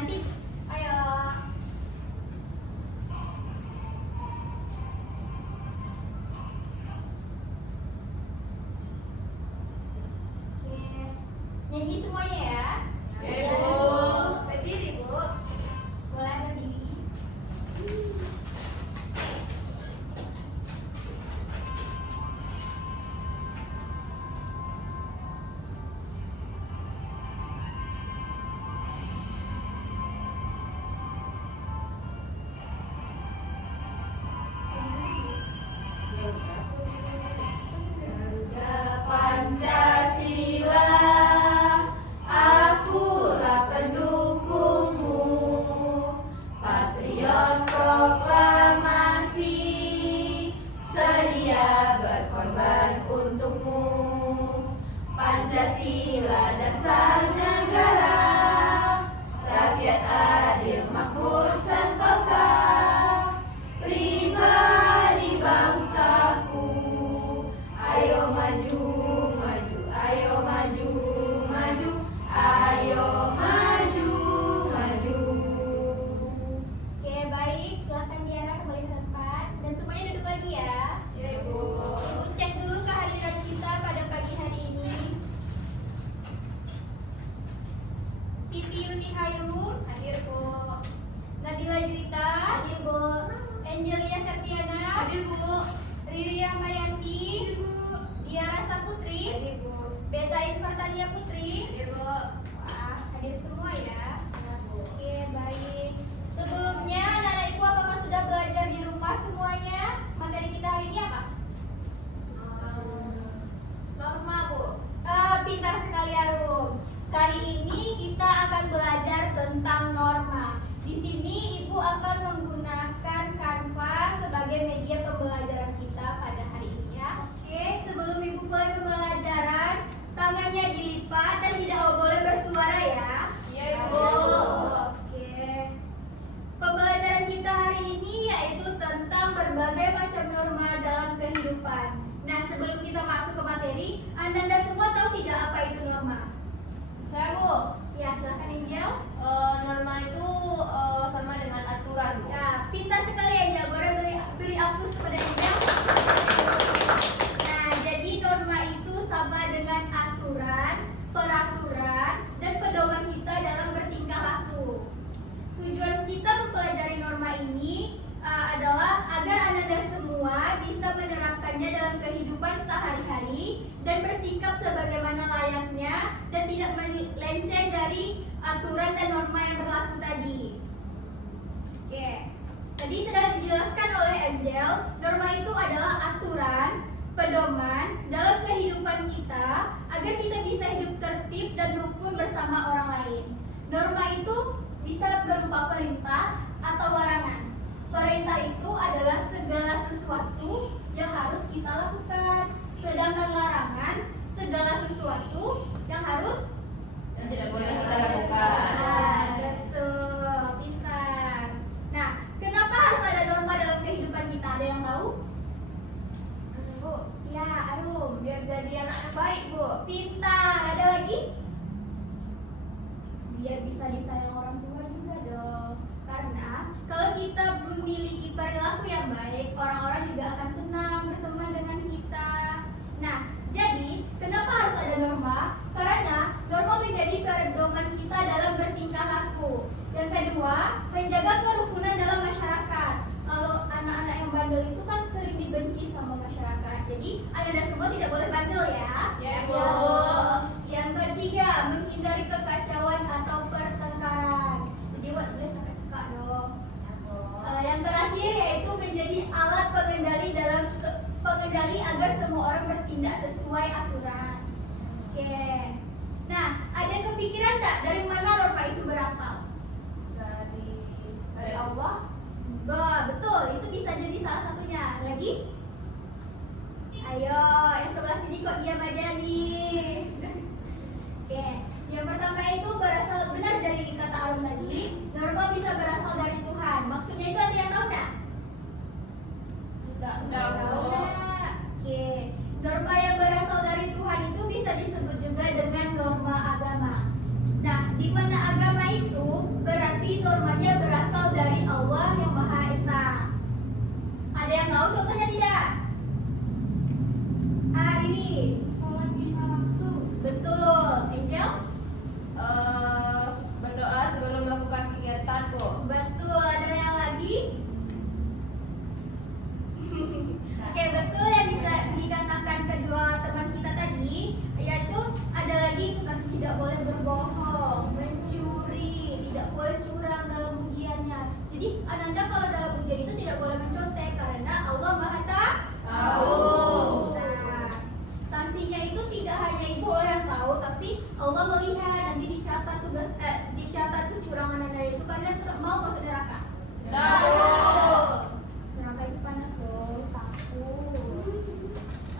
nanti. Ayo. Oke. Nyanyi semuanya ya. Ya, Bu. Berdiri, Bu. Boleh berdiri. Garuda Pancasila, akulah pendukungmu, patriot proklamasi, sedia berkorban untukmu. Pancasila dasar negara, rakyat adil makmur sentosa, pribadi bangsaku. Ayo maju, maju, ayo maju, maju, ayo maju, maju. Oke, baik. Silahkan Tiara kembali ke tempat. Dan semuanya duduk lagi ya. Ya, Ibu. Ibu cek dulu kehadiran kita pada pagi hari ini. Siti Yuni Khairul, hadir Bu. Nabila Juwita, hadir Bu. Angelia Septiana, Hadir, Bu. Riri Rahmayanti, Diara Saputri, Hadir, Bu. Beta Infartania Putri. Hadir, Bu. Wah, hadir semua ya. Oke, baik. Sebelumnya, anak-anak ibu apakah sudah belajar di rumah semuanya? Materi kita hari ini apa? Norma, Bu. Pintar sekali Arum. Kali ini kita akan belajar tentang norma. Di sini ibu akan menggunakan Canva sebagai media pembelajaran kita pada hari ini ya. Oke, sebelum ibu mulai pembelajaran, tangannya dilipat dan tidak boleh bersuara ya. Iya, Ibu. Oke. Pembelajaran kita hari ini yaitu tentang berbagai macam norma dalam kehidupan. Nah, sebelum kita masuk ke materi, Anda semua tahu tidak apa itu norma? Saya, Bu. Ya, silakan Angel. Norma itu sama dengan aturan, Bu. Ya, pintar sekali Angel. Boleh beri aplaus kepada Angel. Nah, jadi norma itu sama dengan aturan, peraturan, dan pedoman kita dalam bertingkah laku. Tujuan kita mempelajari norma ini adalah agar Anda semua bisa menerapkannya dalam kehidupan sehari-hari dan bersikap sebagaimana layaknya dan tidak melenceng dari aturan dan norma yang berlaku tadi. Oke, tadi sudah dijelaskan oleh Angel, norma itu adalah aturan, pedoman dalam kehidupan kita agar kita bisa hidup tertib dan rukun bersama orang lain. Norma itu bisa berupa perintah atau larangan. Perintah itu adalah segala sesuatu yang harus kita lakukan, sedangkan larangan segala sesuatu yang harus Yang tidak boleh kita lakukan. Betul, pintar. Nah, kenapa harus ada norma dalam kehidupan kita? Ada yang tahu? Bu, Ya, Arum. biar jadi anak yang baik, Bu. Pintar. Ada lagi? Biar bisa disayang orang tua juga dong. Karena kalau kita memiliki perilaku yang baik, orang-orang juga akan senang berteman dengan kita. Nah, jadi kenapa harus ada norma? Karena norma menjadi pedoman kita dalam bertingkah laku. Yang kedua, menjaga kerukunan dalam masyarakat. Kalau anak-anak yang bandel itu kan sering dibenci sama masyarakat. Jadi, Anda semua tidak boleh bandel ya. Ya, Bu. Yang ketiga, menghindari kekacauan atau pertengkaran. Jadi, boleh suka-suka dong. Yang terakhir yaitu menjadi alat pengendali agar semua orang bertindak sesuai aturan. Oke. Nah, ada yang kepikiran nggak dari mana norma itu berasal? Dari Allah. Betul, itu bisa jadi salah satunya. Lagi? Ayo, yang sebelah sini kok diam aja nih. Oke, yang pertama itu berasal benar dari kata Arum tadi. Norma bisa berasal dari Tuhan. Maksudnya itu ada yang tahu nggak? Enggak, Tahu Bu. nggak? Oke, norma yang berasal dari Tuhan itu bisa disebut juga dengan norma agama. Nah, di mana curangan Anda itu, kalian tetap mau masuk neraka? Takut. Neraka itu panas loh, takut.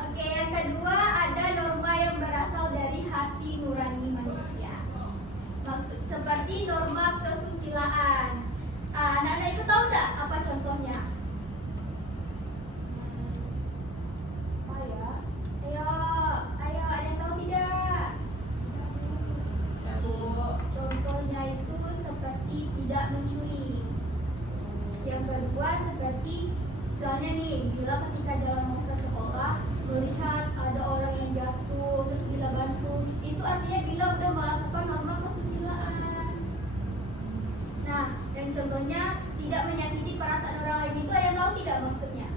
Oke, yang kedua ada norma yang berasal dari hati nurani manusia. Maksud seperti norma kesusilaan. Anak-anak itu tahu nggak apa contohnya? Ayo, ayo, ada yang tahu tidak? Ya, Bu. Contohnya itu seperti tidak mencuri. Yang kedua seperti misalnya nih, bila ketika jalan mau ke sekolah melihat ada orang yang jatuh terus bila bantu, itu artinya bila udah melakukan norma kesusilaan. Nah, dan contohnya tidak menyakiti perasaan orang lain itu ada yang tahu tidak maksudnya?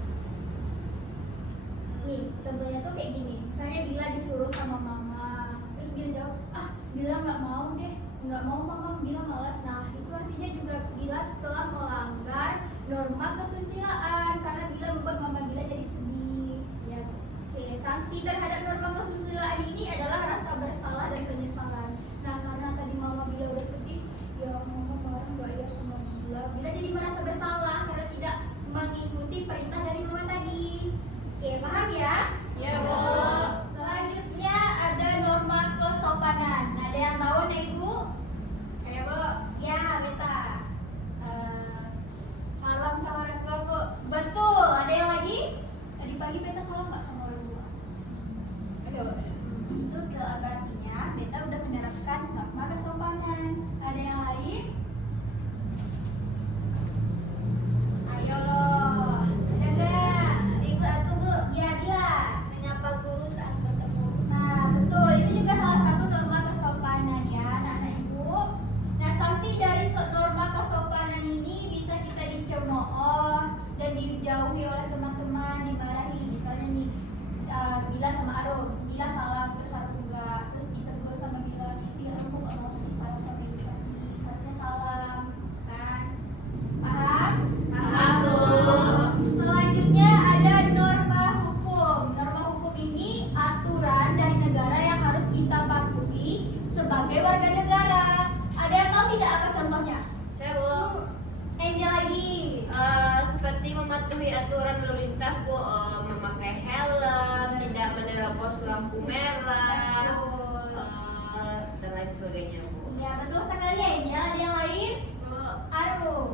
Nih, contohnya tuh kayak gini. Misalnya bila disuruh sama mama, terus bila jawab, bila nggak mau deh, nggak mau mama, bila malas. Nah, itu artinya juga bila telah melanggar norma kesusilaan karena bila membuat mama bila jadi sedih. Ya, oke. Sanksi terhadap norma kesusilaan ini adalah rasa bersalah dan penyesalan. Nah, karena tadi mama bila udah sedih, ya mama marah nggak ya sama bila. Bila jadi merasa bersalah karena tidak mengikuti perintah dari mama tadi. Oke, paham ya? Ya, Bu. Selanjutnya ada norma kesopanan. Ada yang tahu nih, Ibu? Ayo, Bu. Ya, Beta. Salam sama orang tua, Bu. Betul. Ada yang lagi? Tadi pagi Beta salam nggak sama orang tua? Ada, Bu. Itu berartinya Beta udah menerapkan norma kesopanan. Ada yang lain? Ayo, ada nggak? Ibu atau Bu? Ya, Bila. Menyapa guru saat bertemu. Nah, betul. Itu juga salah satu norma kesopanan ya, anak-anak Ibu. Nah, sanksi dari norma kesopanan ini bisa kita dicemooh dan dijauhi oleh teman-teman, dimarahi. Misalnya nih, Bila sama Arum, Bila salam terus Arum enggak, terus ditegur sama Bila, Arum kok nggak mau sih salam sama Ibu tadi, harusnya salam, kan? Paham? Paham, Bu. Selanjutnya ada norma hukum. Norma hukum ini aturan dari negara yang harus kita patuhi sebagai warga negara. Ada yang tahu tidak apa contohnya? Saya, Bu. Angel lagi. Seperti mematuhi aturan lalu lintas, Bu. Memakai helm, tidak menerobos lampu merah, Betul. dan lain sebagainya, Bu. Iya, betul sekali ya Angel. Ada yang lain? Bu, Arum.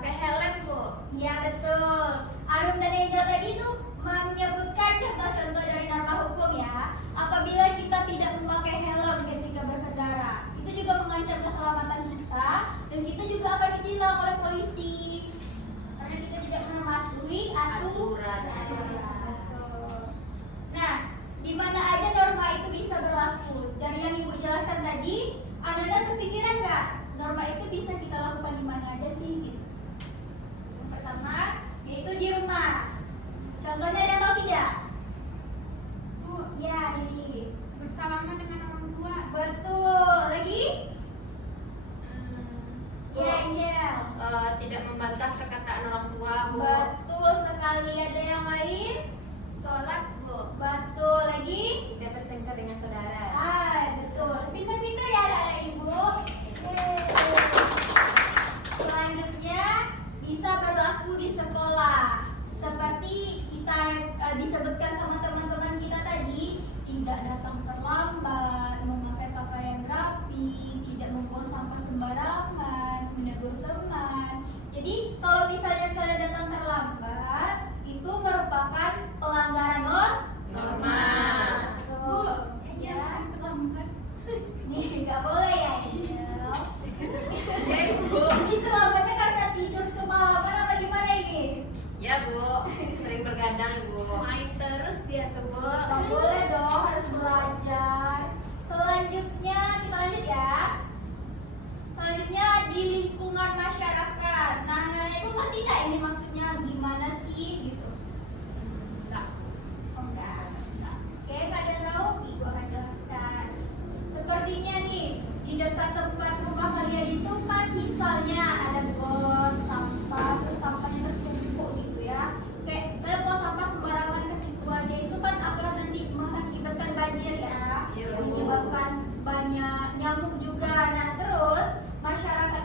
pakai helm, Bu. Iya, betul. Arum dan Angel tadi itu menyebutkan contoh-contoh dari norma hukum ya. Apabila kita tidak memakai helm ketika berkendara, itu juga mengancam keselamatan kita dan kita juga akan ditilang oleh polisi karena kita tidak mematuhi Aturan. Betul. Nah, di mana aja norma itu bisa berlaku? Dari yang Ibu jelaskan tadi, Anda kepikiran nggak norma itu bisa kita lakukan di mana aja sih? Gitu. Yang pertama, yaitu di rumah. Contohnya ada yang tahu tidak? Bu, Ya, ini. bersalaman dengan orang tua. Betul. Lagi? Bu, Ya, Angel. tidak membantah perkataan orang tua, Bu. Betul sekali. Ada yang lain? Sholat, Bu. Betul. Lagi? Tidak bertengkar dengan saudara. Hai, betul. Pintar-pintar ya anak-anak Ibu. Yeay. Selanjutnya bisa berlaku di sekolah. Seperti kita disebutkan sama teman-teman kita tadi, tidak datang terlambat, memakai pakaian rapi, tidak membuang sampah sembarangan, menegur teman. Jadi kalau misalnya kalian datang terlambat, itu merupakan pelanggaran Norma. Bu, Ya. sering terlambat. Nih, nggak boleh ya, Angel. Ya, Ibu. Ini terlambatnya karena tidur kemalaman apa gimana ini? Ya, Bu. Sering bergadang, Bu. Main terus dia tuh, Bu. Nggak boleh dong, harus belajar. Selanjutnya kita lanjut ya. Selanjutnya di lingkungan masyarakat. Nah, Ibu ngerti nggak ini maksudnya gimana sih gitu? Enggak. Oh enggak. Oke, nggak ada yang tahu? Ibu akan jelaskan. Sepertinya nih di dekat tempat rumah kalian itu kan misalnya ada got sampah, terus sampahnya tertumpuk gitu ya. Kayak kalian buang sampah sembarangan ke situ aja itu kan akan nanti mengakibatkan banjir ya. Iya, Bu. Menyebabkan banyak nyamuk juga. Nah, terus masyarakat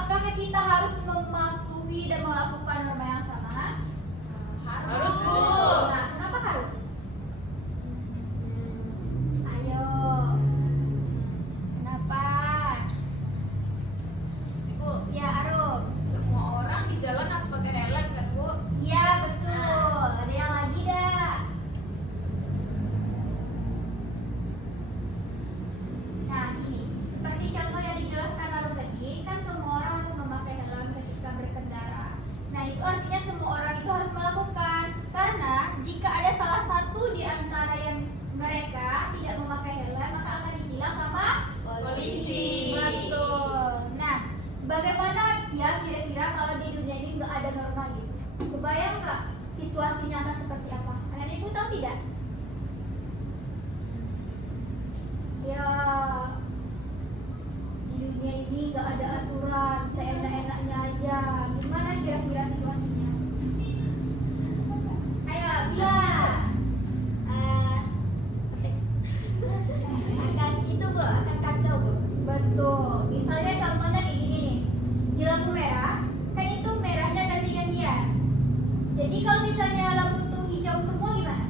apakah kita harus mematuhi dan melakukan norma yang sama? Harus, Bu. Nah, kenapa harus? Ayo. Kenapa? Bu, Ya, Arum. semua orang di jalan harus pakai helm kan, Bu? Iya, betul. Ada yang lagi dah? Nah, ini seperti contoh yang dijelaskan Arum tadi, kan semua orang harus memakai helm ketika berkendara. Nah, itu artinya semua orang itu harus melakukan. Karena jika ada salah satu di antara yang mereka tidak memakai helm, maka akan ditilang sama Polisi. Betul. Nah, bagaimana ya kira-kira kalau di dunia ini nggak ada norma gitu? Kebayang nggak situasinya akan seperti apa? Anak ibu tahu tidak? Ya, di dunia ini nggak ada aturan, seenak-enaknya aja. Gimana kira-kira situasinya? Ayo, bilang. Akan gitu bu, akan kacau bu. Betul. Misalnya contohnya kayak gini nih, di lampu merah, kan itu merahnya ganti-gantian. Jadi kalau misalnya lampu tuh hijau semua gimana?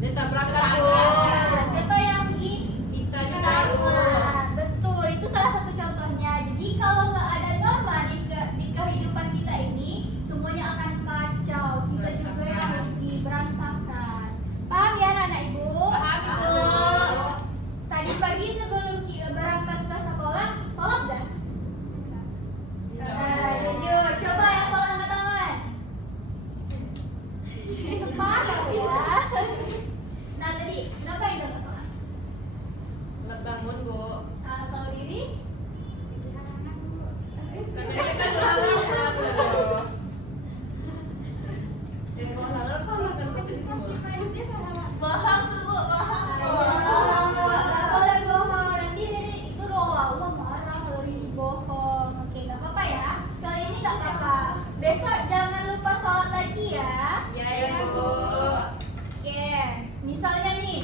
Dia tabrakan, Bu. Nah, siapa yang rugi? Kita juga, Bu. Nah, betul. Itu salah satu contohnya. Jadi kalau nggak ada norma di kehidupan kita ini, semuanya akan kacau. Kita juga yang rugi, berantakan. Paham ya anak ibu? Paham, Bu. Tadi pagi sebelum berangkat ke sekolah, sholat gak? Jujur, coba yang sholat angkat tangan. Sepakat ya. Nah tadi, kenapa yang gak sholat? Telat bangun, Bu. Nah, tahu diri? Anak-anak, Bu. Karena ini kan halal, Bu. Yang mau halal kan halal itu di Pasti mulut. kayak dia kalau Bohong tuh, Bu, bohong. Gak boleh bohong. Nanti Riri itu doa Allah marah kalau Riri bohong. Oke, gak apa-apa ya. Kali ini gak apa-apa. Besok jangan lupa sholat lagi ya. Iya, ya, Bu. Oke, misalnya nih,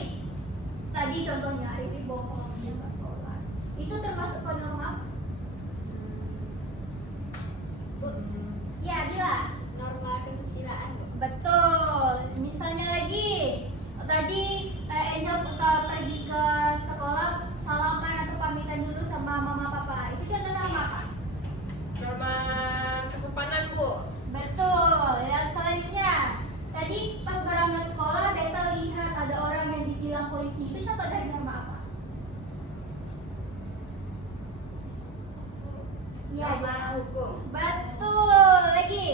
tadi contohnya Riri bohong dia nggak sholat. Itu termasuk ke norma? Bu, ya bila. Norma kesusilaan, Bu. Betul. Misalnya lagi, tadi Angel pergi ke sekolah salaman atau pamitan dulu sama mama papa. Itu contoh norma apa? Norma kesopanan, Bu. Betul. Yang selanjutnya, tadi pas berangkat sekolah, Beta lihat ada orang yang ditilang polisi. Itu contoh dari norma apa? Iya, Norma hukum. betul. Lagi,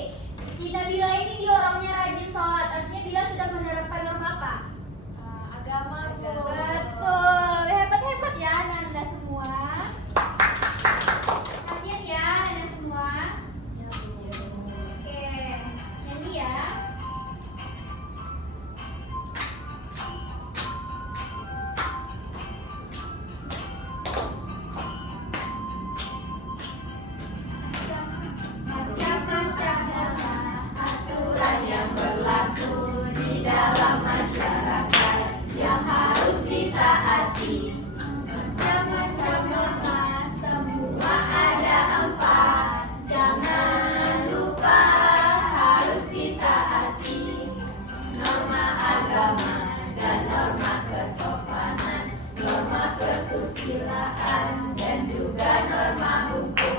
si Nabila ini dia orangnya rajin sholat. Artinya Bila sudah menerapkan norma apa? Agama, Bu. Betul. Hebat-hebat ya Nanda semua. Latihan ya Nanda semua. Oke, nyanyi ya. Macam-macam aturan yang berlaku di dalam masyarakat yang harus ditaati. Macam-macam norma, semua ada 4. Jangan lupa harus ditaati. Norma agama dan norma kesopanan, norma kesusilaan dan juga norma hukum.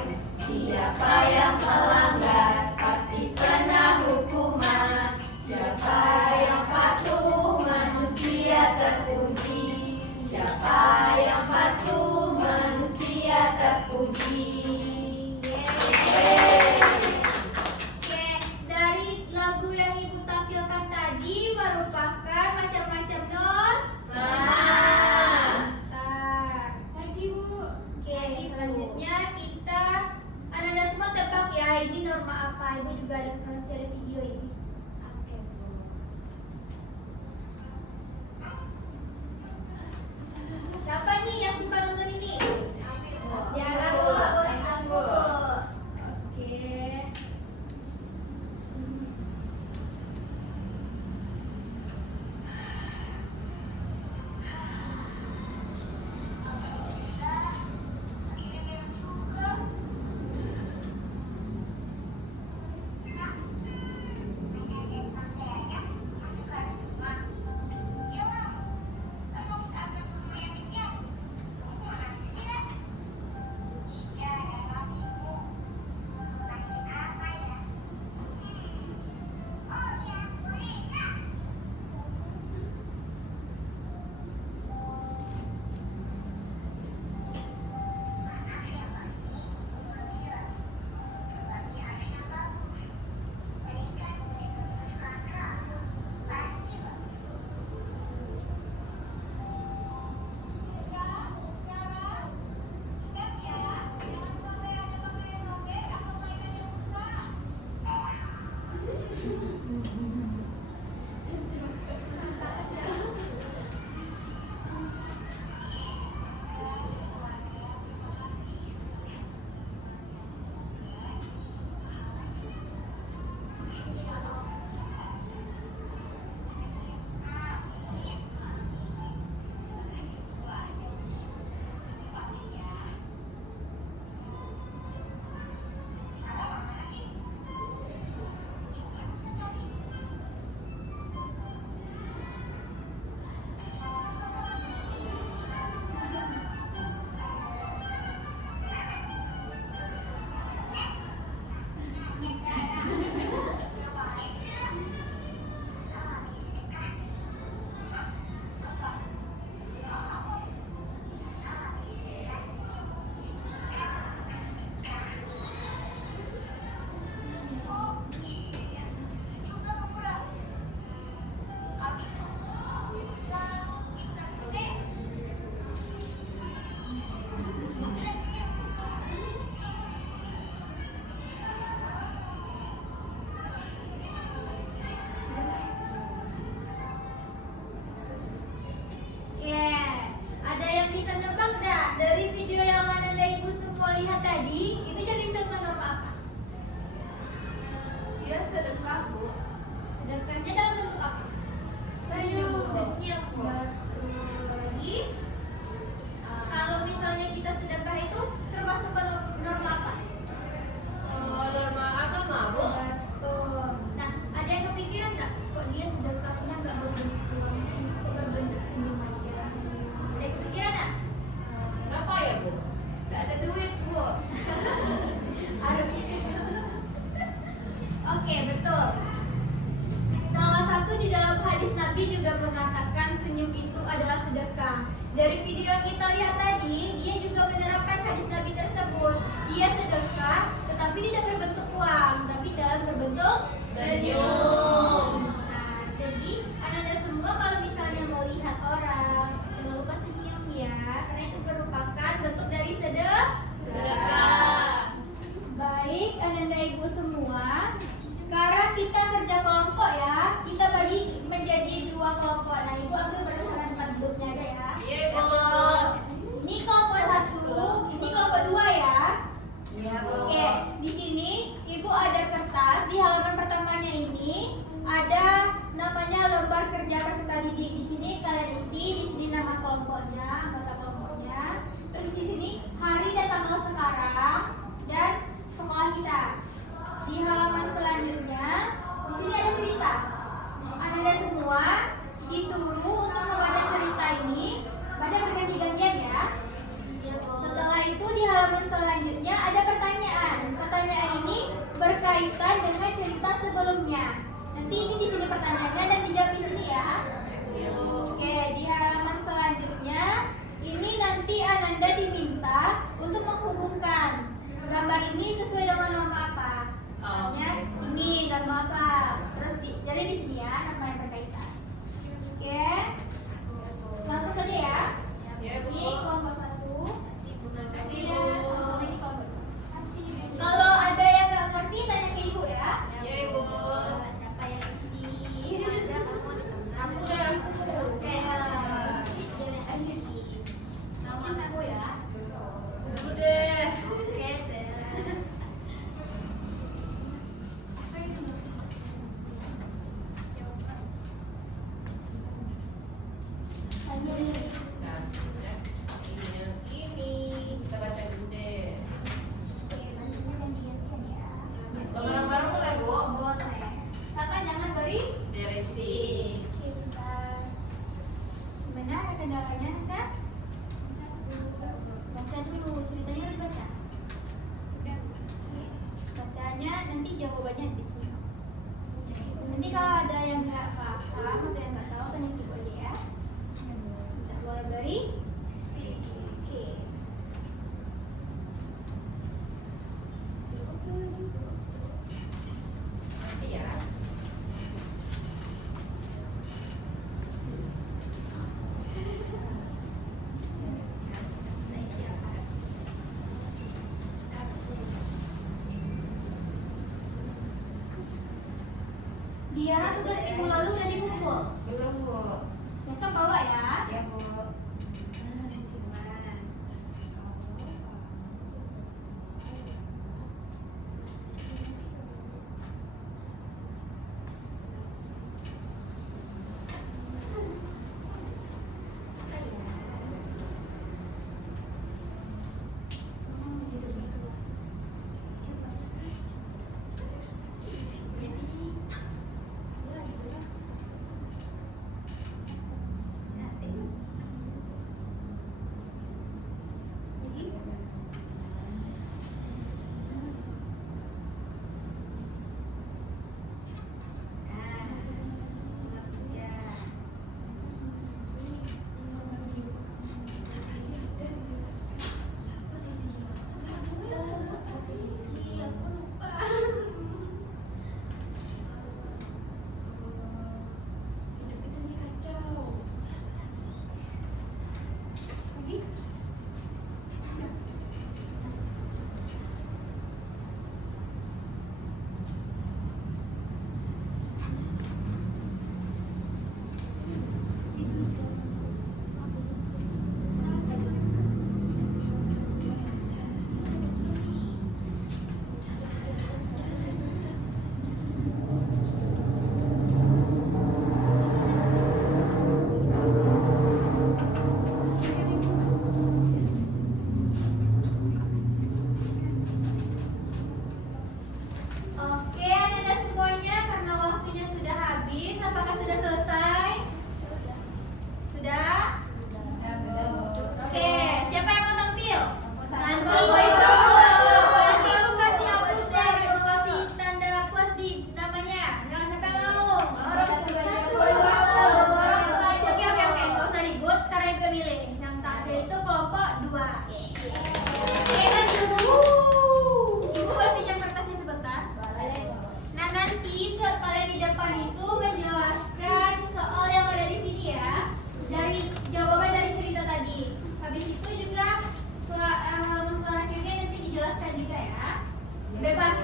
Siapa yang melanggar pasti kena hukuman. Siapa yang patuh manusia terpuji. Siapa yang patuh manusia terpuji. Yeay. Oke, dari lagu yang ibu tampilkan tadi merupakan macam-macam norma. lagi, Bu. Oke, selanjutnya kita Anda semua tebak ya ini norma apa. Ibu juga ada share video ini. Oke, Bu. Siapa nih yang suka nonton ini? Ya, Bu. Bu. Oke. Oke, ada yang bisa nebak nggak dari video yang Ananda Ibu semua lihat tadi? Itu jadi contoh norma apa? Ya sedekah Bu. Sedekahnya dalam bentuk apa? Senyum. Senyum Bu. Betul. Lagi, kalau misalnya kita sedekah itu termasuk ke norma apa? Norma agama Bu. Betul. Nah, ada yang kepikiran nggak? Kok dia sedekahnya nggak berbentuk uang sih? Kok berbentuk senyum aja? Ada yang kepikiran nggak? Kenapa ya Bu? Gak ada duit Bu. Oke, betul. Salah satu di dalam hadis Nabi juga mengatakan senyum itu adalah sedekah. Dari video yang kita lihat tadi, dia juga menerapkan hadis Nabi tersebut. Dia sedekah, tetapi tidak berbentuk uang, tapi dalam berbentuk Senyum. Nah, jadi Ananda semua kalau misalnya melihat orang, jangan lupa senyum ya, karena itu merupakan bentuk dari Sedekah. Baik, Ananda Ibu semua. Sekarang kita kerja kelompok ya. Kita bagi menjadi 2 kelompok. Nah, Ibu ambil berdasarkan tempat duduknya aja ya. Iya Bu. Ini kelompok 1, ini kelompok 2 ya. Iya Bu. Oke, di sini Ibu ada kertas di halaman pertamanya ini ada namanya lembar kerja peserta didik. Di sini kalian isi, di sini nama kelompoknya, anggota kelompoknya. Terus di sini hari dan tanggal sekarang dan sekolah kita. Di halaman selanjutnya, di sini ada cerita. Anda semua disuruh untuk membaca cerita ini, baca berganti-gantian ya. Setelah itu di halaman selanjutnya ada pertanyaan. Pertanyaan ini berkaitan dengan cerita sebelumnya. Nanti ini di sini pertanyaannya dan dijawab di sini ya. Oke, di halaman selanjutnya ini nanti Ananda diminta untuk menghubungkan gambar ini sesuai dengan norma apa. Misalnya ini norma apa. Terus jadi di sini ya norma yang berkaitan. Oke, langsung saja ya. Iya Bu. Ini kelompok 1. Kasih Ya, Bu. sama-sama ini kelompok 2. Kalau ada yang nggak ngerti tanya ke ibu ya. Iya Bu. Siapa yang isi? Aku deh aku. Oke. Jangan isi. Nama aku ya. Udah. Oke deh. Ini kita baca dulu deh. Oke, nantinya ganti-gantian ya. Bareng-bareng boleh Bu. Boleh. Saka jangan beri. Beresin. Oke, bentar. Gimana ada kendalanya, Nanda? Baca dulu, ceritanya udah baca? Udah. Oke. Bacanya nanti jawabannya di sini. Nanti kalau ada yang nggak paham atau yang nggak tahu tanya ibu aja ya. Kita mulai dari oke. Nanti ya. Diana tugas minggu lalu udah dikumpul. Belum Bu. Besok bawa ya. Ya Bu.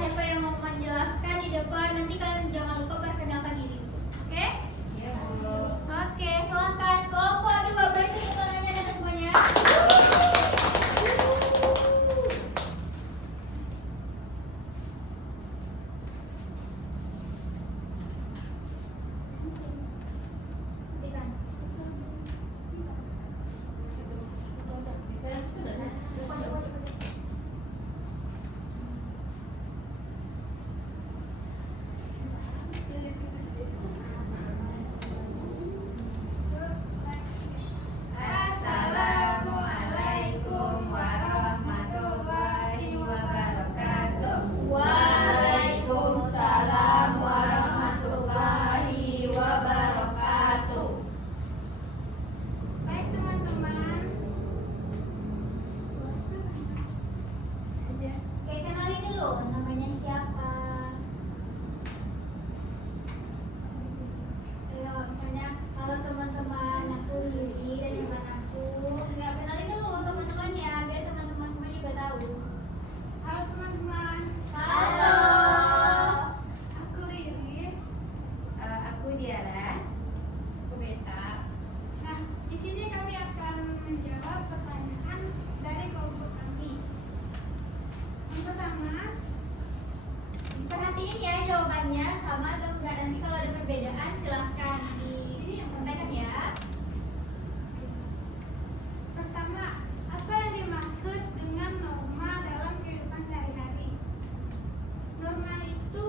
siapa yang mau menjelaskan di depan, nanti kalian jangan lupa perkenalkan diri. Oke? Iya, Bu. Oke, silahkan kelompok 2 beri tepuk tangannya dan semuanya. Hentikan. Bisa yang situ dah. Pojok, pojok, pojok. Assalamualaikum warahmatullahi wabarakatuh. Waalaikumsalam warahmatullahi wabarakatuh. Baik teman-teman. Oke, kenalin dulu namanya siapa. Ayo, misalnya kalau teman-teman aku Riri dan teman aku, nggak kenalin dulu teman-temannya biar teman-teman semua juga tahu. Halo teman-teman. Halo. Aku Riri. Aku Diara. Aku Beta. Nah, di sini kami akan menjawab pertanyaan dari kelompok kami. Yang pertama, Perhatiin ya jawabannya sama atau enggak, nanti kalau ada perbedaan silahkan disampaikan ya. pertama, apa yang dimaksud dengan norma dalam kehidupan sehari-hari? Norma itu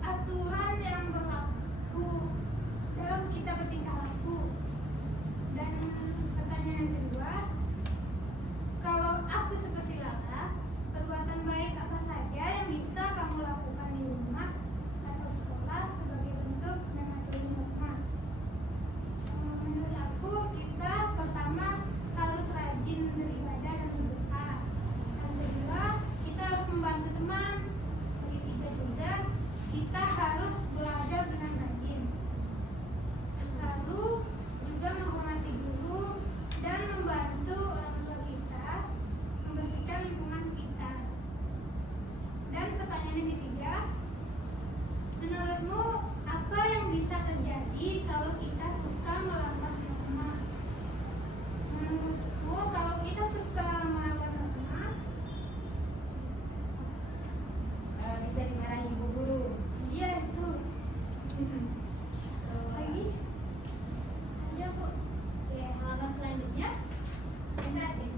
aturan yang berlaku dalam kita bertingkah laku. Dan pertanyaan yang kedua, kalau aku seperti Lala, perbuatan baik apa saja yang bisa kamu lakukan di rumah atau sekolah sebagai bentuk mematuhi norma? Menurut aku, kita pertama harus rajin beribadah dan berdoa. Yang kedua, kita harus membantu teman. Yang ketiga juga, kita harus belajar dengan rajin. Lalu juga menghormati guru dan membantu orang tua kita membersihkan lingkungan sekitar. Dan pertanyaan yang ketiga, menurutmu apa yang bisa terjadi kalau kita suka melanggar norma? Menurutmu kalau kita suka melanggar norma, Bisa dimarahi ibu guru. iya itu. Lagi? Aja kok. Oke, halaman selanjutnya. Perhatiin.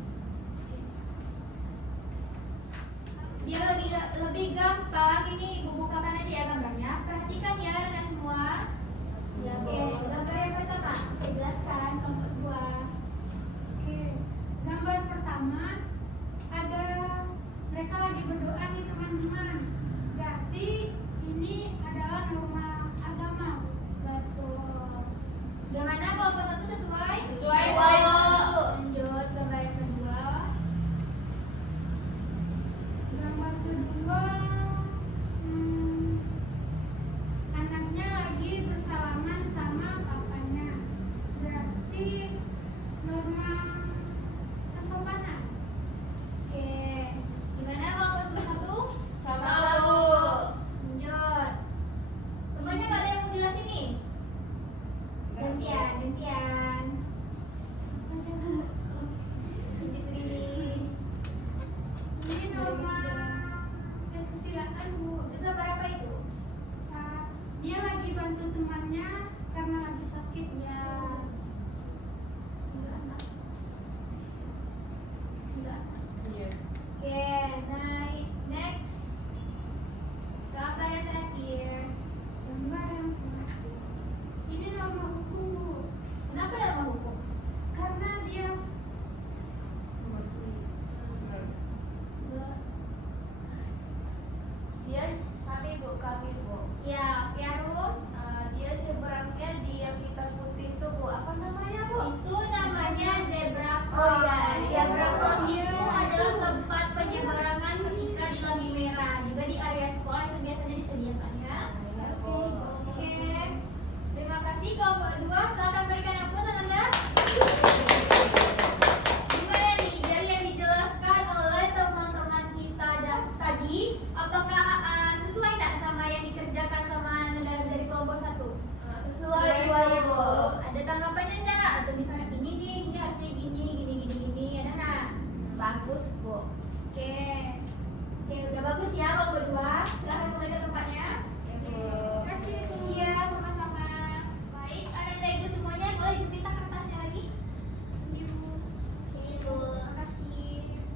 Biar lebih gampang, ini ibu bukakan aja ya gambarnya. Perhatikan ya anak semua. Iya, Oke, gambar yang pertama. Oke, jelaskan kelompok 2. Oke, gambar pertama ada mereka lagi berdoa nih teman-teman. Berarti ini adalah norma agama. Betul. Gimana kelompok 1 sesuai? Sesuai, Bu. Lanjut gambar yang kedua. Gambar kedua, anaknya lagi bersalaman sama papanya. Berarti norma kesopanan. Oke. Gimana kelompok 1? Sama, Bu. Lanjut. Temannya nggak ada yang mau jelasin nih? Gantian, gantian. Titik Riri. Ini norma kesusilaan, Bu. Itu gambar apa itu? Dia lagi bantu temannya karena lagi sakit. Ya. Susila anak. Susila anak. Iya. Oke, nah next. Gambar yang terakhir. Gambar yang terakhir. Ini norma hukum, Bu. Kenapa nama hukum? Karena dia Dia kami Bu. Ya, oke Arum. Dia nyebrangnya di yang hitam putih itu Bu. Apa namanya Bu? Itu namanya zebra cross. Oh, iya, Zebra iya. cross itu adalah tempat penyeberangan ketika di lampu merah. Juga di area sekolah itu biasanya disediakan ya. Iya, Bu. Oke. Terima kasih kelompok 2. Silakan berikan aplaus Anda. Gimana nih dari yang dijelaskan oleh teman-teman kita tadi lagi, apakah sesuai nggak sama yang dikerjakan sama dari kelompok 1? Sesuai, Bu. Ada tanggapannya enggak? Atau misalnya ini harusnya gini, ada nggak? Bagus, Bu. Oke, udah bagus ya kalau berdua. Silahkan kembali ke tempatnya. Ya, Bu. Terima kasih, Bu. Iya, sama-sama. Baik, ada ibu semuanya boleh diminta kertasnya lagi? Oke, ibu, makasih.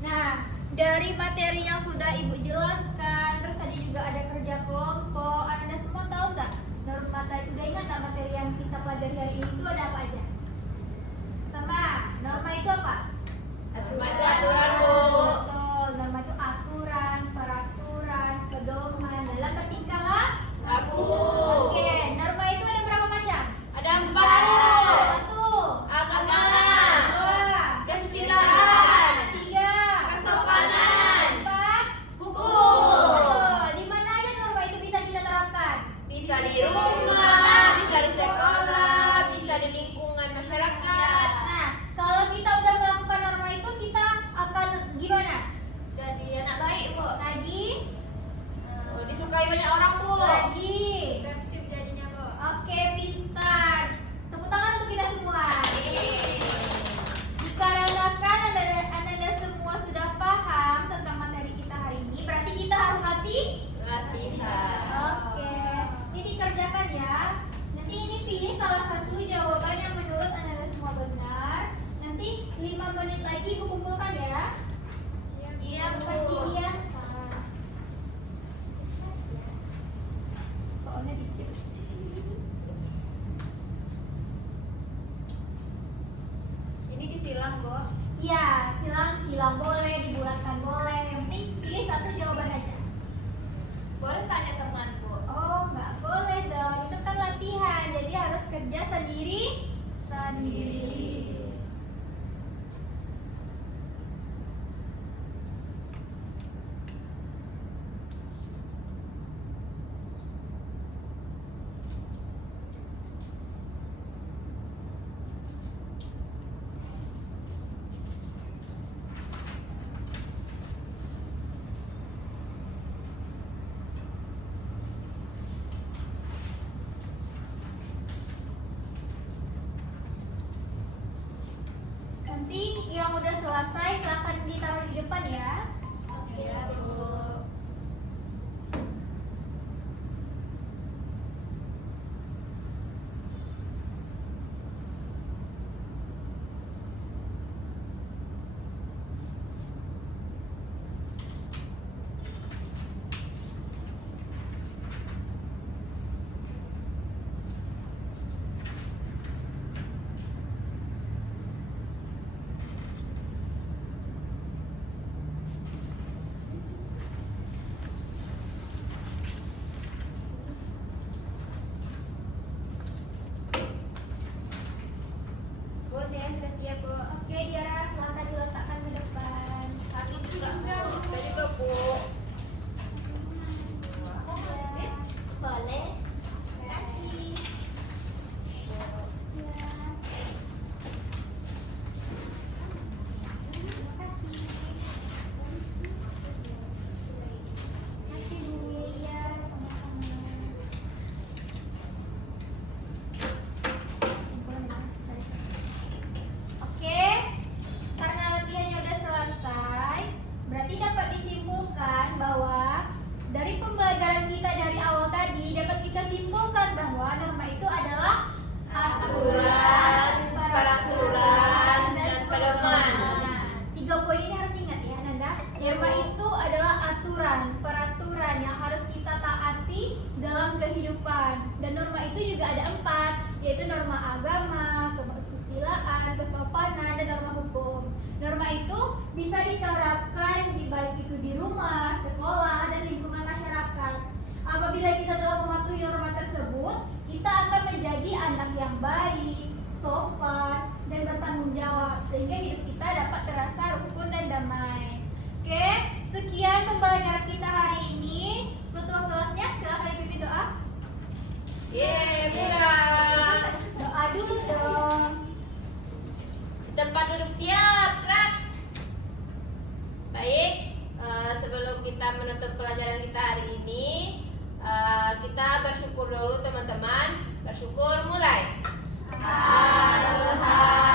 Nah, dari materi yang sudah ibu jelaskan, terus tadi juga ada kerja kelompok. Anda semua tahu nggak? Norma tadi udah ingat nggak materi yang kita pelajari hari ini itu ada apa aja? Pertama, norma itu apa? Norma itu aturan, Bu. Betul, norma itu aturan, peraturan, pedoman dalam bertingkah laku. Laku. Oke, norma itu ada berapa macam? Ada 4, Bu. Satu, Agama, dua, kesusilaan, tiga, kesopanan, empat, hukum. betul. Di mana aja norma itu bisa kita terapkan? Bisa di rumah, bisa di sekolah, bisa di lingkungan masyarakat. Nah, kalau kita udah melakukan norma itu, kita akan gimana? Jadi anak baik, Bu. Lagi, Disukai banyak orang, Bu. lagi. Tertib jadinya, Bu. Oke, pintar. Tepuk tangan untuk kita semua. Yeay. Dikarenakan anda semua sudah paham tentang materi kita hari ini, berarti kita harus Latihan. Oke, ini dikerjakan ya. Nanti ini pilih salah satu jawaban yang menurut anda semua benar. Nanti 5 menit lagi ibu kumpulkan ya. Iya, Bu. Seperti biasa. Soalnya dikit. Ini disilang, Bu. Ya, silang boleh, dibulatkan boleh. Yang penting pilih satu jawaban aja. Boleh tanya teman, Bu. Oh, nggak boleh dong. Itu kan latihan, jadi harus kerja sendiri. Nanti yang udah selesai silahkan ditaruh di depan ya. Oke, Bu. Bu, saya sudah siap, Bu. Oke, Diara, silahkan diletakkan ke depan. Kami juga, Bu. Kita juga, Bu. Ya, boleh. Terima kasih. Ya. Terima kasih. Terima kasih, Bu. Iya, sama-sama. Oke, karena latihannya udah selesai, berarti dapat disimpulkan bahwa dari pembelajaran kita dari awal tadi dapat kita simpulkan bahwa norma itu adalah Aturan, peraturan, dan pedoman. Nah, 3 poin ini harus ingat ya, Nanda. Iya, Norma Bu. itu adalah aturan, peraturan yang harus kita taati dalam kehidupan. Dan norma itu juga ada 4, yaitu norma agama, kesusilaan, kesopanan, dan norma hukum. Norma itu bisa diterapkan di baik itu di rumah, sekolah, dan lingkungan masyarakat. Apabila kita telah mematuhi norma tersebut, kita akan menjadi anak yang baik, sopan, dan bertanggung jawab sehingga hidup kita dapat terasa rukun dan damai. Oke, sekian pembelajaran kita hari ini. Ketua kelasnya silakan dipimpin doa. Yeay, bukan. Doa dulu dong. Tempat duduk siap, gerak. Baik, sebelum pembelajaran kita hari ini. Kita bersyukur dulu teman-teman. Bersyukur mulai. Alhamdulillah.